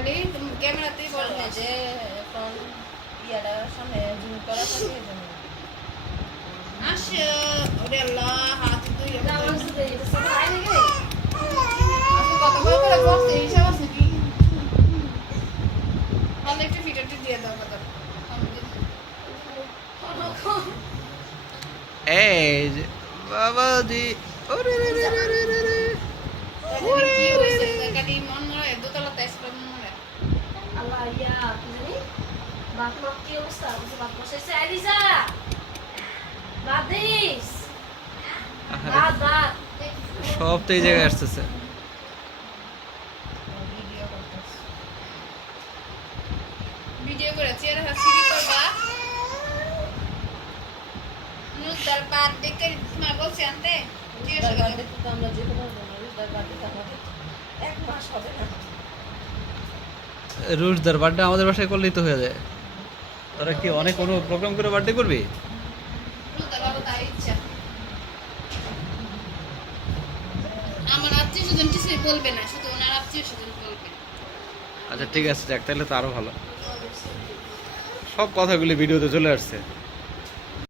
বলি তুমি ক্যামেরাতেই বলো যে ফ্রন্ট ইয়াটা সামনে জুম করা থাকে এজন্য আসো ওরে আল্লাহ হাত তুই নামাজ পড়ে এটা সব আই নাকি আপনি কত বড় করে বসে হিসাব আছে কি তাহলে একটু ভিডিওটি দিয়ে দাও কত এই যে বাবাজি ওরে রে রে রে রে রে রে কি হইছে গাড়ি মন মরে দোতলা তেজ করে মন মরে আল্লাহ ইয়া কি জানি বাপ মা কি অবস্থা বুঝে বাপ বসেছে আলিজা বাদিস বাদ বাদ সব তো এই জায়গায় আসতেছে ভিডিও করে চেহারা হাসিরি করবা নুতার পাত দেখে মা বলছে আনতে জিজ্ঞাসা করে বার্থডে তো আমরা যে কোনো বার্থডে আমাদের এক মাস হবে না রুশদার বার্থডে আমাদের বাসায় করলেই তো হয়ে যায় তোরা কি অনেক কোনো প্রোগ্রাম করে বার্থডে করবি নুতার বাবা তাই ইচ্ছা আমার আত্মীয় স্বজন কিছুই বলবে না শুধু ওনার আত্মীয় স্বজন বলবে আচ্ছা ঠিক আছে যাক তাহলে তো আরো ভালো সব কথাগুলি ভিডিওতে চলে আসছে